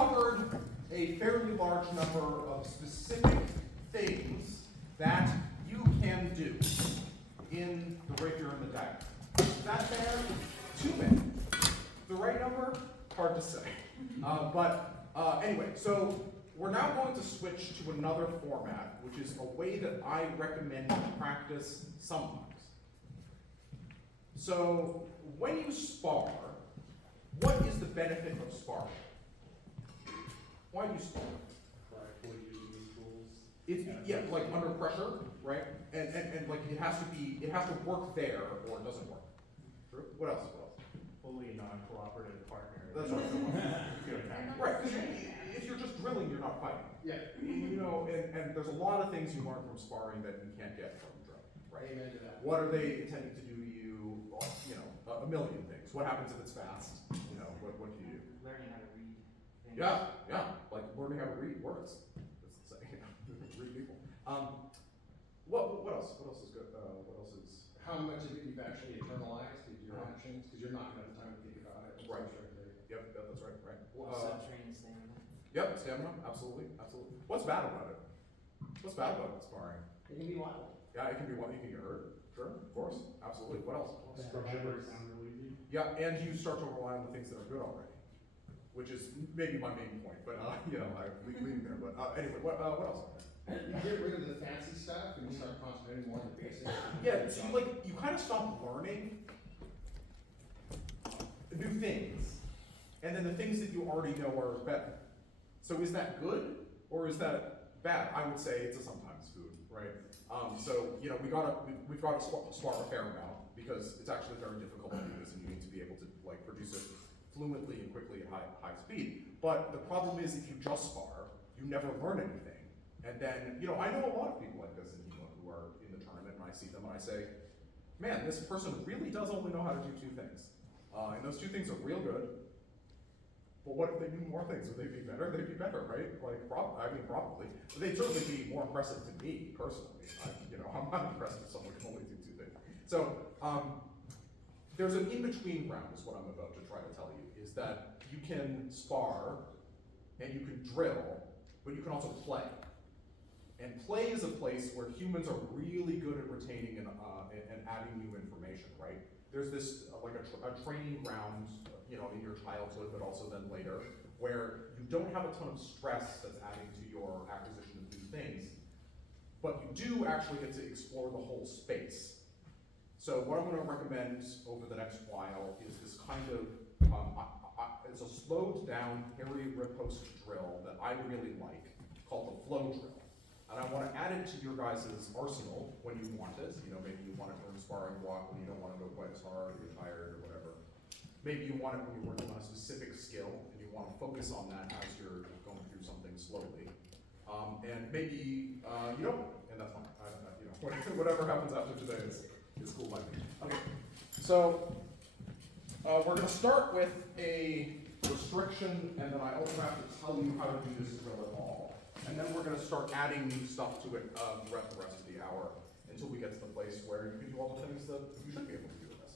covered a fairly large number of specific things that you can do in the rapier and the dagger. Is that fair? Too many. The right number? Hard to say. Anyway, so we're now going to switch to another format, which is a way that I recommend you practice sometimes. So when you spar, what is the benefit of sparring? Why do you spar? Correctly using these tools. It's, yeah, like under pressure, right? And like it has to work there or it doesn't work. True? What else? Fully non-cooperative partner. That's right. Right, because if you're just drilling, you're not fighting. Yeah. You know, and there's a lot of things you learn from sparring that you can't get from drilling, right? Amen to that. What are they intending to do to you? You know, a million things. What happens if it's fast? You know, what do you do? Learning how to read things. Yeah, like learning how to read words. That's the saying, read people. What else? What else is good? What else is? How much of it you've actually internalized with your actions, because you're not gonna have time to think about it. Right. Yep, that's right, right. What's that training stamina? Yep, stamina, absolutely. What's bad about it? What's bad about sparring? It can be wild. Yeah, it can be one, you can get hurt. Sure, of course, absolutely. What else? Structure sound really easy. Yeah, and you start to rely on the things that are good already, which is maybe my main point, but you know, I'm leaving there. But anyway, what else? You get rid of the fancy stuff and you start concentrating more on the basics. Yeah, so you kind of stop learning new things, and then the things that you already know are better. So is that good or is that bad? I would say it's a sometimes food, right? So you know we've got to spar a fair amount because it's actually very difficult to do this, and you need to be able to like produce it fluently and quickly at high speed. But the problem is if you just spar, you never learn anything. And then, you know, I know a lot of people like this in HEMA who are in the tournament, and I see them and I say, man, this person really does only know how to do two things. And those two things are real good. But what if they knew more things? Would they be better? They'd be better, right? Like, probably. But they'd certainly be more impressive to me, personally. I'm not impressed if someone can only do two things. So, there's an in-between ground is what I'm about to try to tell you, is that you can spar, and you can drill, but you can also play. And play is a place where humans are really good at retaining and adding new information, right? There's this, like a training ground, you know, in your childhood, but also then later, where you don't have a ton of stress that's adding to your acquisition of new things, but you do actually get to explore the whole space. So what I'm gonna recommend over the next while is this kind of, it's a slowed down Harry riposte drill that I really like, called the flow drill. And I want to add it to your guys' arsenal when you want it. You know, maybe you want it for a sparring block when you don't want to go quite as hard, or you're tired, or whatever. Maybe you want it when you're working on a specific skill, and you want to focus on that as you're going through something slowly. And maybe you don't, and that's fine. You know, whatever happens after today is cool by me. Okay, so we're going to start with a restriction, and then I also have to tell you how to do this drill at all. And then we're going to start adding new stuff to it throughout the rest of the hour until we get to the place where you can do all the things that you should be able to do with this.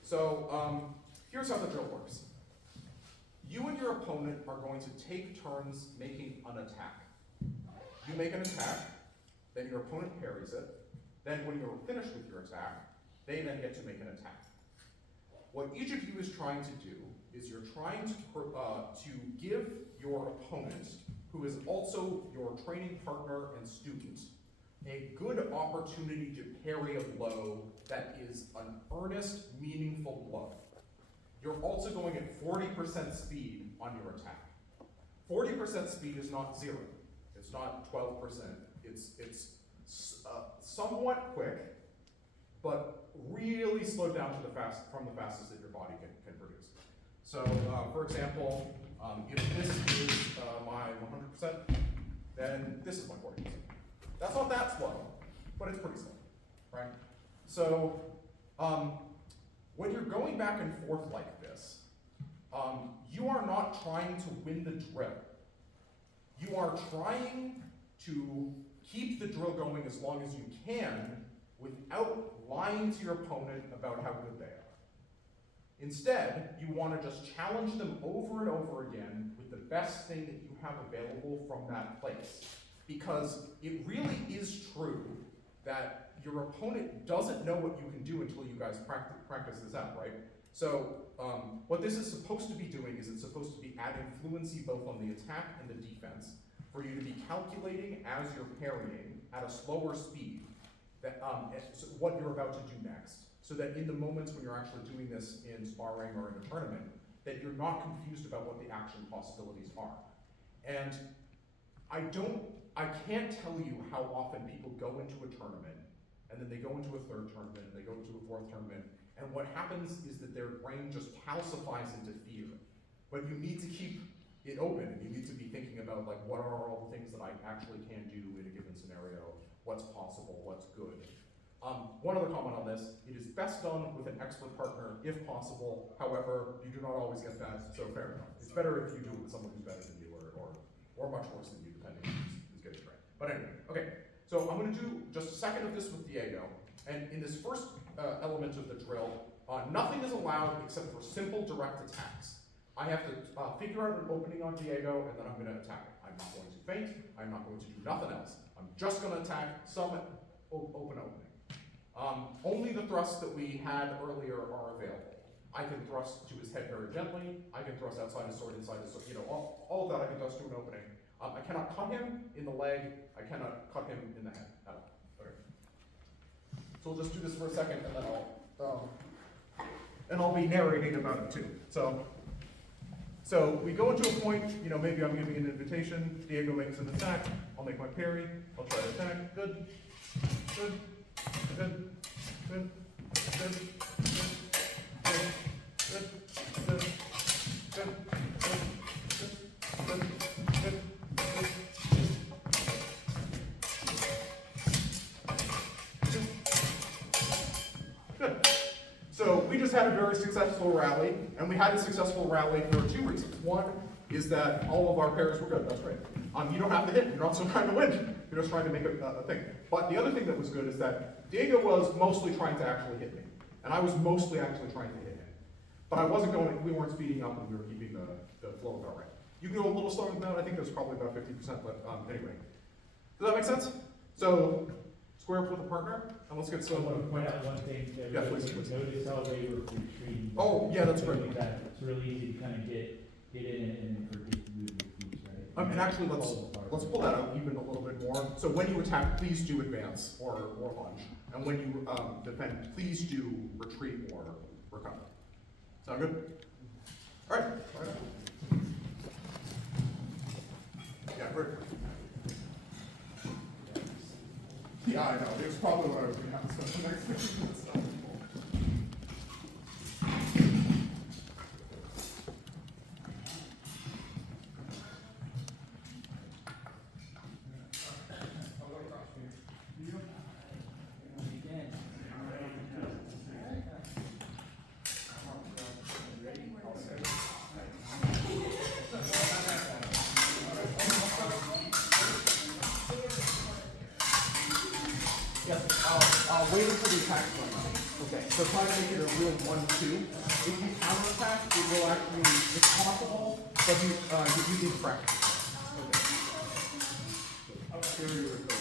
So here's how the drill works. You and your opponent are going to take turns making an attack. You make an attack, then your opponent parries it. Then when you're finished with your attack, they then get to make an attack. What each of you is trying to do is you're trying to give your opponent, who is also your training partner and student, a good opportunity to parry a blow that is an earnest, meaningful blow. You're also going at 40% speed on your attack. 40% speed is not 0. It's not 12%. It's somewhat quick, but really slowed down to from the fastest that your body can produce. So, for example, if this is my 100%, then this is my 40%. That's not that slow, but it's pretty slow, right? So, when you're going back and forth like this, you are not trying to win the drill. You are trying to keep the drill going as long as you can without lying to your opponent about how good they are. Instead, you want to just challenge them over and over again with the best thing that you have available from that place. Because it really is true that your opponent doesn't know what you can do until you guys practice this out, right? So what this is supposed to be doing is it's supposed to be adding fluency both on the attack and the defense for you to be calculating as you're parrying at a slower speed that, what you're about to do next. So that in the moments when you're actually doing this in sparring or in a tournament, that you're not confused about what the action possibilities are. And I can't tell you how often people go into a tournament, and then they go into a third tournament, and they go into a fourth tournament, and what happens is that their brain just calcifies into fear. But you need to keep it open, and you need to be thinking about, like, what are all the things that I actually can do in a given scenario, what's possible, what's good. One other comment on this, it is best done with an expert partner if possible. However, you do not always get that, so fair enough. It's better if you do it with someone who's better than you or much worse than you, depending on who's getting trained. But anyway, okay. So I'm gonna do just a second of this with Diego. And in this first element of the drill, nothing is allowed except for simple direct attacks. I have to figure out an opening on Diego, and then I'm gonna attack him. I'm not going to feint, I'm not going to do nothing else. I'm just gonna attack some open opening. Only the thrusts that we had earlier are available. I can thrust to his head very gently, I can thrust outside his sword, inside his sword, all of that I can thrust to an opening. I cannot cut him in the leg, I cannot cut him in the head at all. Okay. So we'll just do this for a second, and then I'll be narrating about it too. So we go into a point, maybe I'm giving an invitation, Diego makes an attack, I'll make my parry, I'll try to attack, good, good, good, good, good, good, good, good, good, good, good, good, good. So we just had a very successful rally, and we had a successful rally for two reasons. One is that all of our parries were good, that's great. You don't have to hit, you're not still trying to win, you're just trying to make a thing. But the other thing that was good is that Diego was mostly trying to actually hit me, and I was mostly actually trying to hit him. But we weren't speeding up, and we were keeping the flow of our right. You can go a little slower than that, I think there's probably about 50%, but anyway. Does that make sense? So, square up with a partner, and let's get I some. want to point out one thing. Yeah, please. Notice how they were retreating. Oh, yeah, that's great. It's really easy to kind of get in and forget to move your feet, right? And actually, let's pull that out even a little bit more. So when you attack, please do advance or lunge. And when you defend, please do retreat or recover. Sound good? All right. Yeah, great. Yeah, I know. It was probably what I was going to have to spend the next 15 minutes on. Wait until the attack runs. Okay, so try to make it a real 1-2. If you counterattack, it will actually, it's possible, but you need practice. Okay. Here you go.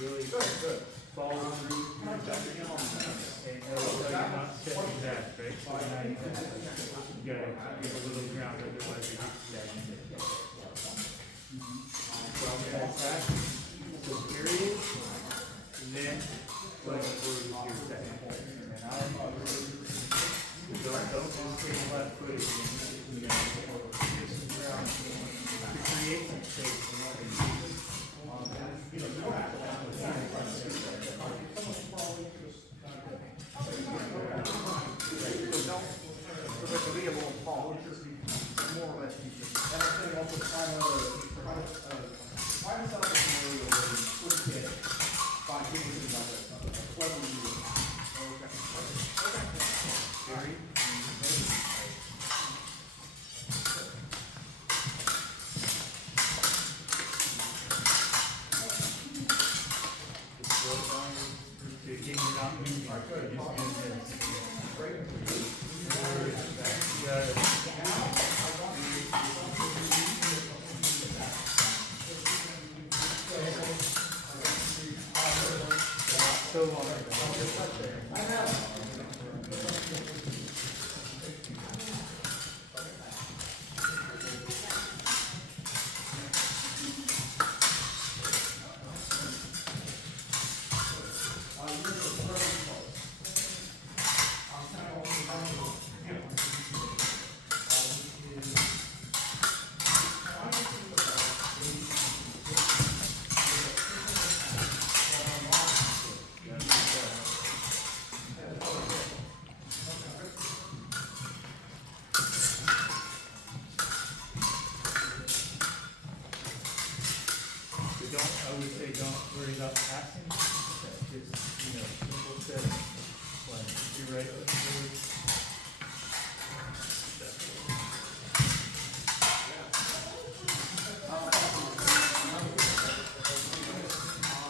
Really Good. follow through, and know that you're not stepping back, right? So now you gotta give a little ground, otherwise you get stagnant. So I'm gonna attack, so period, and then go forward with your second. And don't just take a left foot, you're gonna get some ground to create some space. period. So again, you're not moving, you're just doing this. Forward, back. You got it. So long. So don't, I would say don't worry about passing, just, simple steps, like, you're right, forward.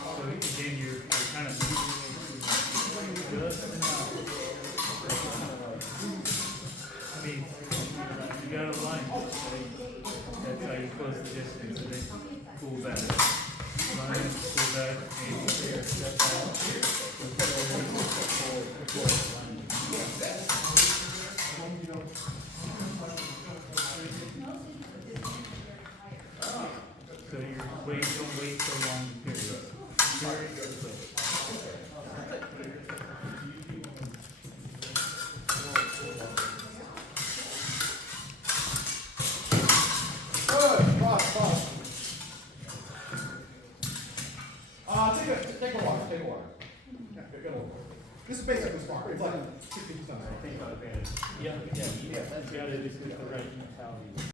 So again, you're kind of moving it just enough. I mean, you got a line, right? That's how you close the distance, and then pull back. Line, pull back, and step back. So don't wait so long to period. Period, go. Good, boss. Take a walk. This is basically smart, it's like 60%. Yeah, you got it, it's just the right mentality.